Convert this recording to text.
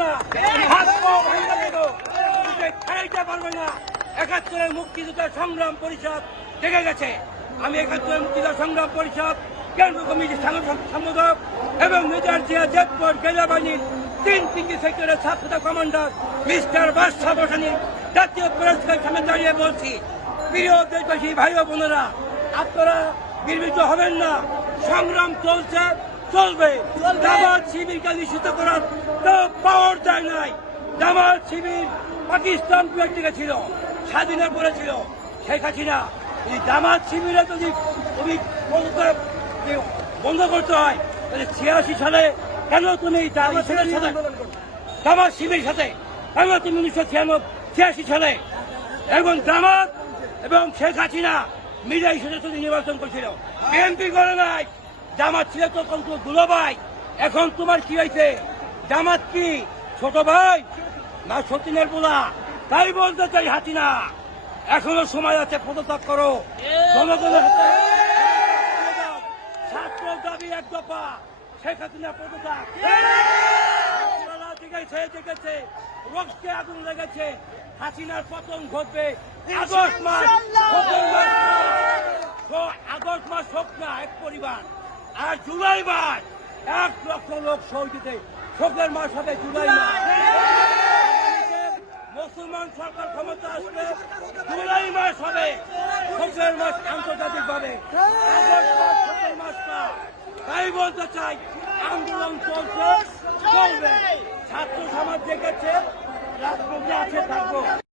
না। হাত না। একাত্তরের মুক্তিযুদ্ধ সংগ্রাম পরিষদ দেখে গেছে। আমি একাত্তরের মুক্তিযুদ্ধ সংগ্রাম পরিষদ কেন্দ্র কমিটির সাংগঠনিক সম্পাদক এবং মেজর জিয়া জেটপোর্ট গেজা তিন তিনটি সেক্টরের ছাত্রতা কমান্ডার, মিস্টার বাদশাহ বসানি, জাতীয় পুরস্কার সামনে দাঁড়িয়ে বলছি, প্রিয় দেশবাসী, ভাই বোনেরা, আপনারা বিরমিত হবেন না। সংগ্রাম চলছে চলবে। জামাত শিবিরকে নিষিদ্ধ করার তো পাওয়ার দেয় নাই। জামাত শিবির পাকিস্তান বিরুদ্ধে ছিল স্বাধীনের পরে ছিল শেখ হাসিনা। এই জামাত শিবিরে যদি তুমি বন্ধ করতে হয় তাহলে ছিয়াশি সালে কেন তুমি জামাত শিবিরের সাথে জামাত শিবিরের সাথে কেন তুমি উনিশশো ছিয়াশি সালে এবং জামাত এবং শেখ হাসিনা মিডিয়া সদস্য নির্বাচন করছিল? বিএনপি করে নাই। জামাত ছিল তো কিন্তু দুলোভাই এখন তোমার কি হয়েছে? জামাত কি? ছোট ভাই? না সতীনের বোলা? তাই বলতে চাই হাসিনা এখনও সময় আছে পদত্যাগ করো। জনগণের হাতে। ছাত্র দাবি এক দফা। শেখ হাসিনা পদত্যাগ। দেখেছে রক্তে আগুন লেগেছে। হাসিনার পতন ঘটবে। আগস্ট মাস আগস্ট মাস হোক না এক পরিবার। আর জুলাই মাস এক লক্ষ লোক শহীদে শোকের মাস হবে জুলাই মাস। মুসলমান সরকার ক্ষমতা আসবে জুলাই মাস হবে। শোকের মাস আন্তর্জাতিক ভাবে শোকের মাস না। তাই বলতে চাই আন্দোলন চলছে চলবে। ছাত্র সমাজ দেখেছে রাজনীতি আছে থাকব।